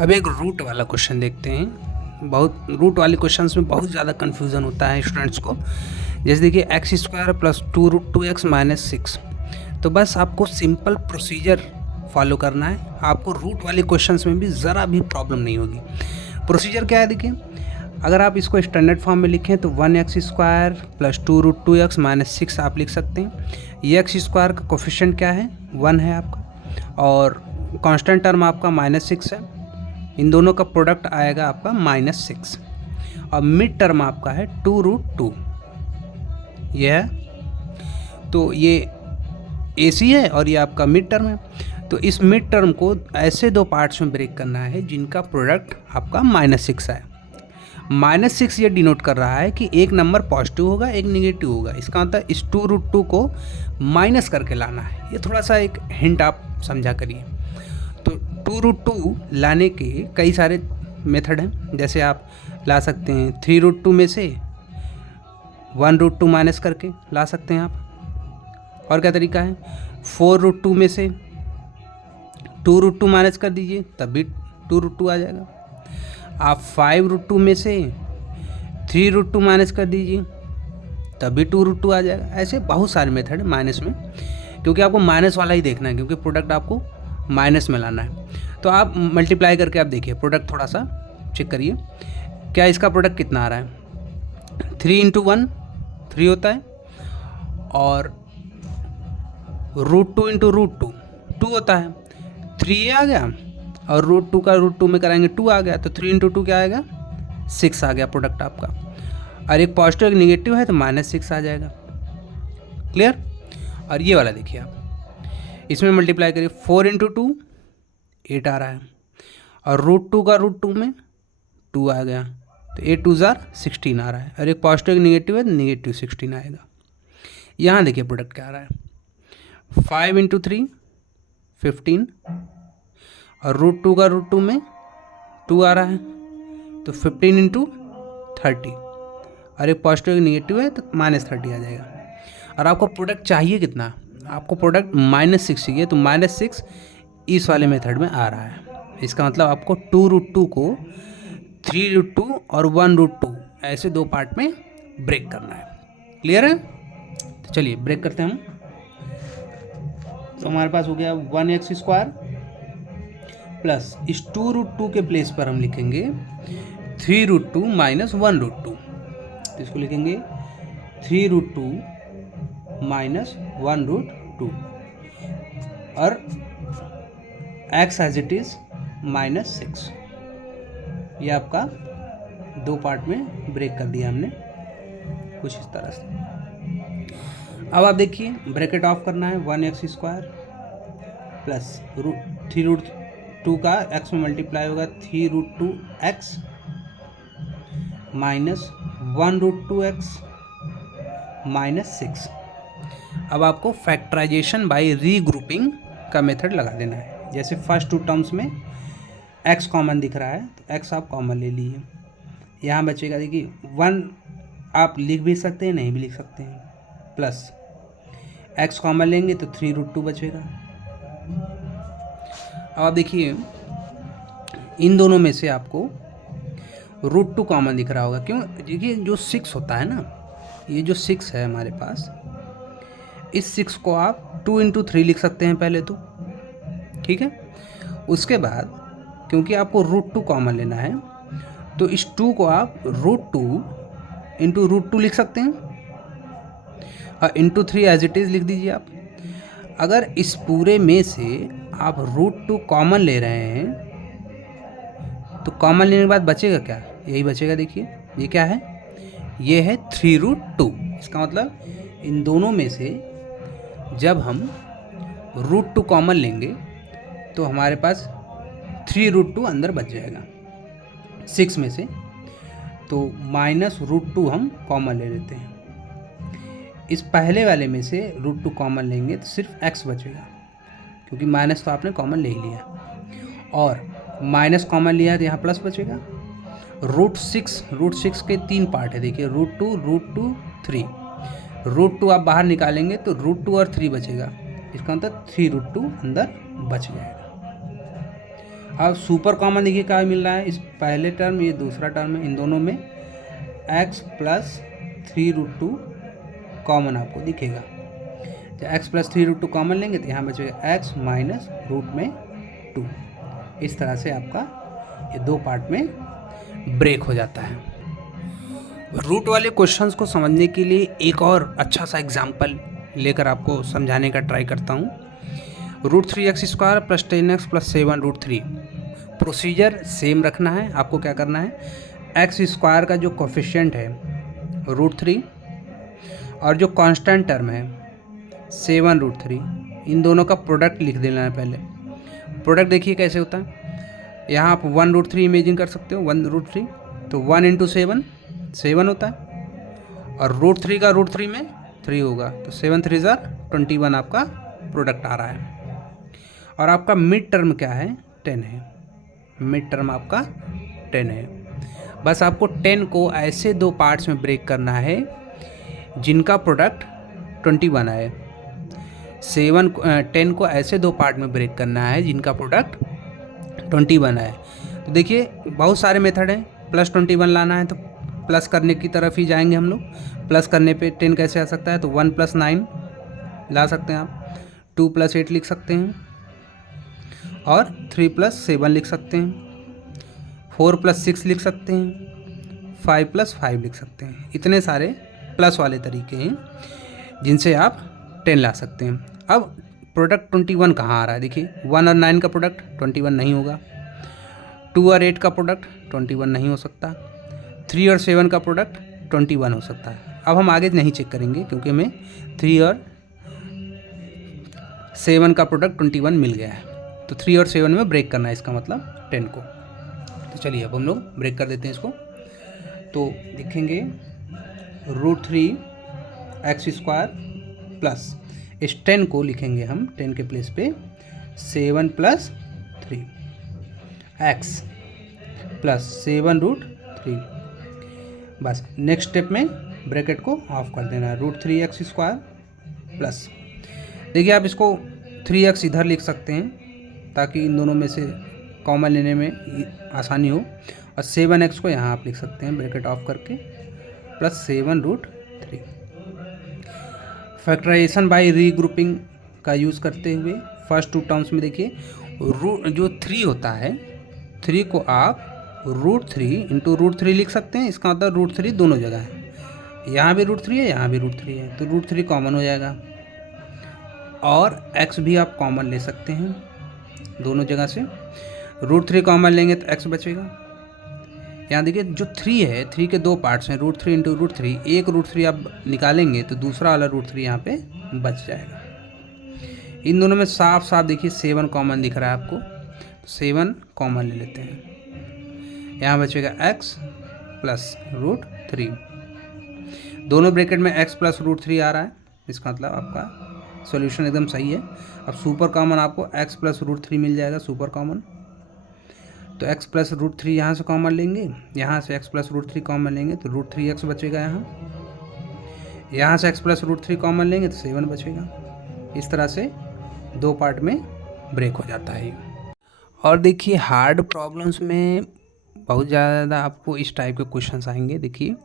अब एक रूट वाला क्वेश्चन देखते हैं। बहुत रूट वाले क्वेश्चंस में बहुत ज़्यादा कन्फ्यूज़न होता है स्टूडेंट्स को। जैसे देखिए x square plus 2√2x minus 6। तो बस आपको सिंपल प्रोसीजर फॉलो करना है, आपको रूट वाले क्वेश्चंस में भी ज़रा भी प्रॉब्लम नहीं होगी। प्रोसीजर क्या है देखिए, अगर आप इसको स्टैंडर्ड फॉर्म में लिखें तो 1x square plus 2√2x minus 6 आप लिख सकते हैं। ये एक्स स्क्वायर का कोफिशिएंट क्या है, 1 है आपका, और कांस्टेंट टर्म आपका -6 है। इन दोनों का प्रोडक्ट आएगा आपका -6, और मिड टर्म आपका है 2√2। ये है, तो ये AC है और ये आपका मिड टर्म है। तो इस मिड टर्म को ऐसे दो पार्ट्स में ब्रेक करना है जिनका प्रोडक्ट आपका -6 है। -6 ये डिनोट कर रहा है कि एक नंबर पॉजिटिव होगा, एक निगेटिव होगा। इसका मतलब इस 2√2 को माइनस करके लाना है। ये थोड़ा सा एक हिंट आप समझा करिए। तो 2√2 लाने के कई सारे मेथड हैं। जैसे आप ला सकते हैं 3√2 में से 1√2 माइनस करके ला सकते हैं आप। और क्या तरीका है, 4√2 में से 2√2 माइनस कर दीजिए, तब भी 2√2 आ जाएगा। आप 5√2 में से 3√2 माइनस कर दीजिए, तब भी 2√2 आ जाएगा। ऐसे बहुत सारे मेथड है माइनस में, क्योंकि आपको माइनस वाला ही देखना है, क्योंकि प्रोडक्ट आपको माइनस में लाना है। तो आप मल्टीप्लाई करके आप देखिए प्रोडक्ट, थोड़ा सा चेक करिए क्या इसका प्रोडक्ट कितना आ रहा है। 3 × 1 3 होता है, और √2 × √2 2 होता है। 3 आ गया, और √2 का √2 में कराएंगे 2 आ गया, तो 3 × 2 क्या आएगा, 6 आ गया प्रोडक्ट आपका। और एक पॉजिटिव एक निगेटिव है तो -6 आ जाएगा। क्लियर। और ये वाला देखिए आप, इसमें मल्टीप्लाई करिए 4 × 2 8 आ रहा है, और √2 का √2 में 2 आ गया, तो 8 2 जार 16 आ रहा है। और एक पॉजिटिव एक निगेटिव है तो -16 आएगा। यहाँ देखिए प्रोडक्ट क्या आ रहा है, 5 × 3 15, और √2 का √2 में 2 आ रहा है, तो 15 × 30, और एक पॉजिटिव एक निगेटिव है तो -30 आ जाएगा। और आपको प्रोडक्ट चाहिए कितना, आपको प्रोडक्ट -6 चाहिए, तो -6 इस वाले मेथड में आ रहा है। इसका मतलब आपको 2√2 को 3√2 और 1√2 ऐसे दो पार्ट में ब्रेक करना है। क्लियर है। तो चलिए ब्रेक करते हैं हम। तो हमारे पास हो गया 1x स्क्वायर प्लस इस 2√2 के प्लेस पर हम लिखेंगे 3√2 माइनस 1√2। तो इसको लिखेंगे 3√2 माइनस 1√2, और x एज इट इज -6। ये आपका दो पार्ट में ब्रेक कर दिया हमने कुछ इस तरह से। अब आप देखिए ब्रैकेट ऑफ करना है, 1x स्क्वायर प्लस 3√2 का x में मल्टीप्लाई होगा 3√2x माइनस 1√2x माइनस 6। अब आपको फैक्टराइजेशन बाय रीग्रुपिंग का मेथड लगा देना है। जैसे फर्स्ट टू टर्म्स में x कॉमन दिख रहा है तो x आप कॉमन ले लीजिए। यहाँ बचेगा देखिए 1 आप लिख भी सकते हैं, नहीं भी लिख सकते हैं, प्लस x कॉमन लेंगे तो 3√2 बचेगा। अब आप देखिए इन दोनों में से आपको √2 कॉमन दिख रहा होगा। क्यों, देखिए जो 6 होता है ना, ये जो 6 है हमारे पास, इस 6 को आप 2 × 3 लिख सकते हैं पहले तो, ठीक है। उसके बाद क्योंकि आपको √2 कॉमन लेना है, तो इस 2 को आप √2 × √2 लिख सकते हैं, और × 3 एज इट इज़ लिख दीजिए आप। अगर इस पूरे में से आप √2 कॉमन ले रहे हैं तो कॉमन लेने के बाद बचेगा क्या, यही बचेगा। देखिए ये क्या है, ये है 3√2। इसका मतलब इन दोनों में से जब हम √2 कॉमन लेंगे तो हमारे पास 3√2 अंदर बच जाएगा 6 में से, तो -√2 हम कॉमन ले लेते हैं। इस पहले वाले में से √2 कॉमन लेंगे तो सिर्फ x बचेगा, क्योंकि माइनस तो आपने कॉमन ले ही लिया, और माइनस कॉमन लिया तो यहाँ प्लस बचेगा। √6 के 3 पार्ट है, देखिए √2 3। √2 आप बाहर निकालेंगे तो √2 और 3 बचेगा, इसका मतलब 3√2 अंदर बच जाएगा। अब सुपर कॉमन देखिए क्या मिल रहा है, इस पहले टर्म ये दूसरा टर्म है, इन दोनों में x प्लस 3√2 कॉमन आपको दिखेगा। तो x प्लस 3√2 कॉमन लेंगे तो यहाँ बचेगा x माइनस रूट में 2। इस तरह से आपका ये दो पार्ट में ब्रेक हो जाता है। रूट वाले क्वेश्चंस को समझने के लिए एक और अच्छा सा एग्जाम्पल लेकर आपको समझाने का ट्राई करता हूँ। √3x² plus 10x plus 7√3। Procedure same रखना है, आपको क्या करना है, x² का जो कोफिशिएंट है √3 और जो कांस्टेंट टर्म है 7√3, इन दोनों का प्रोडक्ट लिख देना है। पहले प्रोडक्ट देखिए कैसे होता है, यहाँ आप 1√3 इमेजिन कर सकते हो, 1√3 तो 1 इंटू 7 होता है और √3 का √3 में 3 होगा तो 7 3 21 आपका प्रोडक्ट आ रहा है। और आपका मिड टर्म क्या है, 10 है, मिड टर्म आपका 10 है। बस आपको 10 को ऐसे दो पार्ट्स में ब्रेक करना है जिनका प्रोडक्ट 21 आए। 10 को ऐसे दो पार्ट में ब्रेक करना है जिनका प्रोडक्ट 21 आए। तो देखिए बहुत सारे मेथड हैं, प्लस 21 लाना है तो प्लस करने की तरफ ही जाएंगे हम लोग। प्लस करने पे 10 कैसे आ सकता है, तो 1 + 9 ला सकते हैं आप, 2 + 8 लिख सकते हैं और 3 + 7 लिख सकते हैं, 4 + 6 लिख सकते हैं, 5 + 5 लिख सकते हैं। इतने सारे प्लस वाले तरीके हैं जिनसे आप 10 ला सकते हैं। अब प्रोडक्ट 21 कहाँ आ रहा है, देखिए 1 और 9 का प्रोडक्ट 21 नहीं होगा, 2 और 8 का प्रोडक्ट 21 नहीं हो सकता, 3 और 7 का प्रोडक्ट 21 हो सकता है। अब हम आगे नहीं चेक करेंगे क्योंकि हमें 3 और 7 का प्रोडक्ट 21 मिल गया है, तो 3 और 7 में ब्रेक करना है, इसका मतलब 10 को। तो चलिए अब हम लोग ब्रेक कर देते हैं इसको। तो लिखेंगे √3x² प्लस इस 10 को लिखेंगे हम 10 के प्लेस पे 7 + 3 x प्लस 7√3। बस नेक्स्ट स्टेप में ब्रैकेट को ऑफ कर देना है, √3x² प्लस, देखिए आप इसको 3x इधर लिख सकते हैं ताकि इन दोनों में से कॉमन लेने में आसानी हो, और 7x को यहाँ आप लिख सकते हैं ब्रैकेट ऑफ करके प्लस 7√3। फैक्टराइजेशन बाय रीग्रुपिंग का यूज़ करते हुए फर्स्ट टू टर्म्स में देखिए जो 3 होता है, 3 को आप √3 इंटू √3 लिख सकते हैं। इसका मतलब √3 दोनों जगह है, यहाँ भी √3 है, यहाँ भी √3 है, तो √3 कॉमन हो जाएगा। और x भी आप कॉमन ले सकते हैं दोनों जगह से, √3 कॉमन लेंगे तो x बचेगा। यहाँ देखिए जो 3 है, 3 के दो पार्ट्स हैं, √3 इंटू √3, एक √3 आप निकालेंगे तो दूसरा वाला √3 यहाँ पे बच जाएगा। इन दोनों में साफ साफ देखिए 7 कॉमन दिख रहा है आपको, तो 7 कॉमन ले लेते हैं, यहाँ बचेगा x प्लस √3, दोनों ब्रैकेट में x प्लस √3 आ रहा है, इसका मतलब आपका सॉल्यूशन एकदम सही है। अब सुपर कॉमन आपको x प्लस √3 मिल जाएगा, सुपर कॉमन, तो x प्लस √3 यहाँ से कॉमन लेंगे, यहाँ से x प्लस √3 कॉमन लेंगे तो √3x बचेगा, यहाँ से x प्लस √3 कॉमन लेंगे तो 7 बचेगा। इस तरह से दो पार्ट में ब्रेक हो जाता है। और देखिए हार्ड प्रॉब्लम्स में बहुत ज़्यादा आपको इस टाइप के क्वेश्चंस आएंगे, देखिए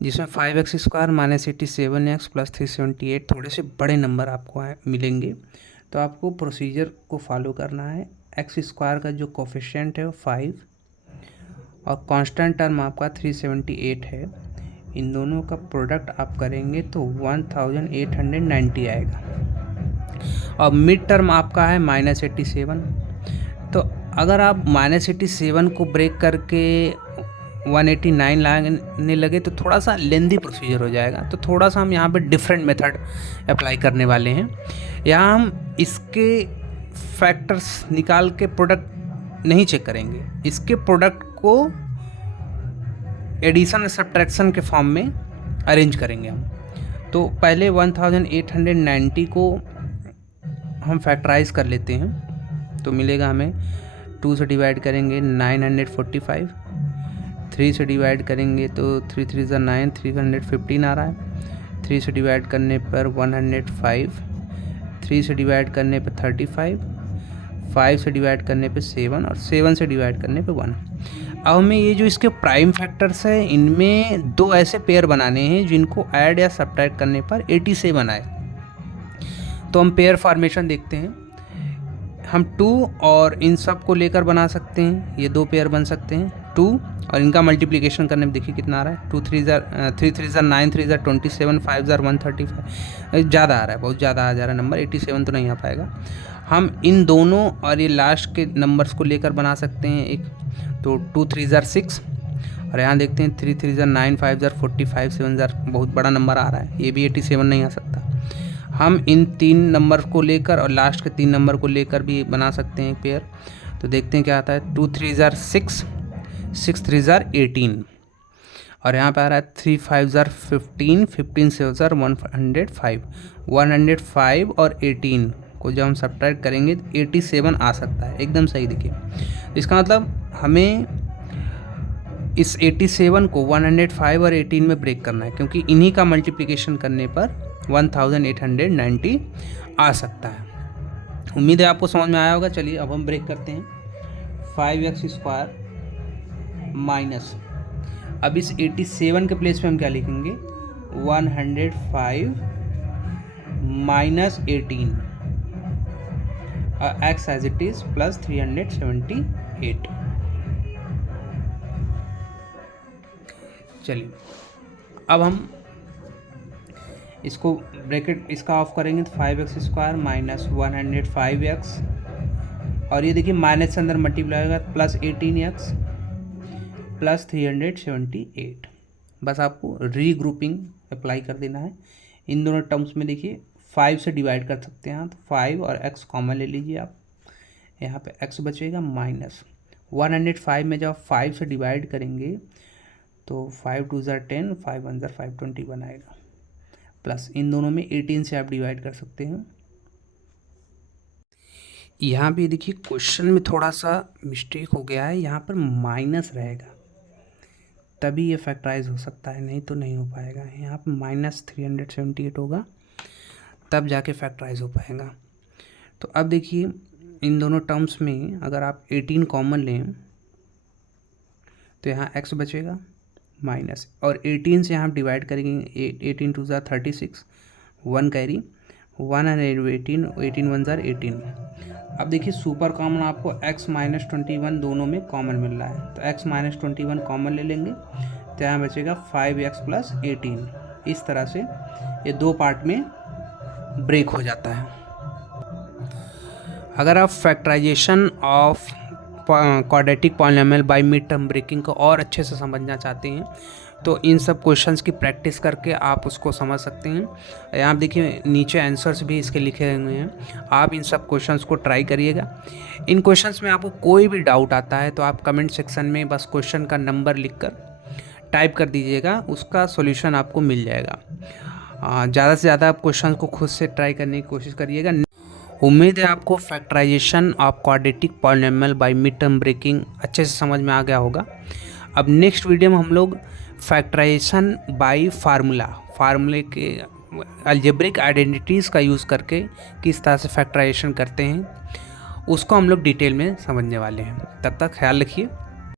जिसमें 5x² - 87x प्लस 378, थोड़े से बड़े नंबर आपको मिलेंगे। तो आपको प्रोसीजर को फॉलो करना है। x² का जो कोफिशिएंट है वो 5 और कांस्टेंट टर्म आपका 378 है, इन दोनों का प्रोडक्ट आप करेंगे तो 1890 आएगा। और मिड टर्म आपका है -87। तो अगर आप -87 को ब्रेक करके 189 लाने लगे तो थोड़ा सा लेंदी प्रोसीजर हो जाएगा, तो थोड़ा सा हम यहाँ पे डिफरेंट मेथड अप्लाई करने वाले हैं। यहाँ हम इसके फैक्टर्स निकाल के प्रोडक्ट नहीं चेक करेंगे, इसके प्रोडक्ट को एडिशन और सब्ट्रैक्शन के फॉर्म में अरेंज करेंगे हम। तो पहले 1890 को हम फैक्टराइज कर लेते हैं, तो मिलेगा हमें 2 से डिवाइड करेंगे 945, 3 से डिवाइड करेंगे तो 3 3 = 9, 315 आ रहा है, 3 से डिवाइड करने पर 105, 3 से डिवाइड करने पर 35, 5 से डिवाइड करने पे 7 और 7 से डिवाइड करने पे 1। अब हमें ये जो इसके प्राइम फैक्टर्स है इनमें दो ऐसे पेयर बनाने हैं जिनको ऐड या सब्ट्रैक्ट करने पर 87 आए। तो हम पेयर फॉर्मेशन देखते हैं। हम 2 और इन सब को लेकर बना सकते हैं, ये दो पेयर बन सकते हैं 2 और इनका मल्टीप्लिकेशन करने में देखिए कितना आ रहा है, 2 3 जार 9 3 जार 27 5 जार 135। ज़्यादा आ रहा है, बहुत ज़्यादा आ जा रहा है नंबर, 87 तो नहीं आ पाएगा। हम इन दोनों और ये लास्ट के नंबर्स को लेकर बना सकते हैं एक, तो 2 3 जार 6 और यहाँ देखते हैं 3 3 जार 9 5 जार 45 7 जार बहुत बड़ा नंबर आ रहा है, ये भी 87 नहीं आ सकता। हम इन 3 नंबर को लेकर और लास्ट के 3 नंबर को लेकर भी बना सकते हैं पेयर। तो देखते हैं क्या आता है, 2 3 जार 6 6 3 जार 18 और यहाँ पे आ रहा है 3 5 जार 15 15 7 जार 105 105 और 18 को जब हम सब्ट्रैक्ट करेंगे तो 87 आ सकता है, एकदम सही। देखिए इसका मतलब हमें इस 87 को 105 और 18 में ब्रेक करना है, क्योंकि इन्हीं का मल्टीप्लिकेशन करने पर 1890 आ सकता है। उम्मीद है आपको समझ में आया होगा। चलिए अब हम ब्रेक करते हैं। 5x² माइनस, अब इस 87 के प्लेस पे हम क्या लिखेंगे, 105 minus 18 x as it is plus 378। चलिए अब हम इसको ब्रैकेट इसका ऑफ करेंगे तो 5x² माइनस 105x और ये देखिए माइनस से अंदर मल्टीप्लाई होगा प्लस 18x प्लस 378। बस आपको रीग्रुपिंग अप्लाई कर देना है इन दोनों टर्म्स में। देखिए 5 से डिवाइड कर सकते हैं तो 5 और x कॉमन ले लीजिए आप, यहाँ पे x बचेगा माइनस 105 में जब 5 से डिवाइड करेंगे तो 5 2 जार 10 5 1 जार 521 आएगा, प्लस इन दोनों में 18 से आप डिवाइड कर सकते हैं। यहाँ भी देखिए क्वेश्चन में थोड़ा सा मिस्टेक हो गया है, यहाँ पर माइनस रहेगा तभी ये फैक्टराइज हो सकता है, नहीं तो नहीं हो पाएगा। यहाँ पर माइनस 378 होगा तब जाके फैक्टराइज हो पाएगा। तो अब देखिए इन दोनों टर्म्स में अगर आप 18 कॉमन लें तो यहाँ x बचेगा माइनस और 18 से यहाँ डिवाइड करेंगे 18 2 जार 36 1 कैरी 118 18 1 जार 18। अब देखिए सुपर कॉमन आपको x माइनस 21 दोनों में कॉमन मिल रहा है, तो x माइनस 21 कॉमन ले लेंगे तो यहाँ बचेगा 5x प्लस 18। इस तरह से ये दो पार्ट में ब्रेक हो जाता है। अगर आप factorisation of quadratic polynomial by mid term breaking को और अच्छे से समझना चाहते हैं तो इन सब क्वेश्चंस की प्रैक्टिस करके आप उसको समझ सकते हैं। यहाँ देखिए नीचे आंसर्स भी इसके लिखे हुए हैं, आप इन सब क्वेश्चंस को ट्राई करिएगा। इन क्वेश्चंस में आपको कोई भी डाउट आता है तो आप कमेंट सेक्शन में बस क्वेश्चन का नंबर लिखकर टाइप कर दीजिएगा, उसका सॉल्यूशन आपको मिल जाएगा। ज़्यादा से ज़्यादा आप क्वेश्चन को खुद से ट्राई करने की कोशिश करिएगा। उम्मीद है आपको factorisation of quadratic polynomial by mid term breaking अच्छे से समझ में आ गया होगा। अब नेक्स्ट वीडियो में हम लोग फैक्टराइजेशन बाय फार्मूले के अलजेब्रिक आइडेंटिटीज़ का यूज़ करके किस तरह से फैक्टराइजेशन करते हैं उसको हम लोग डिटेल में समझने वाले हैं। तब तक ख्याल रखिए।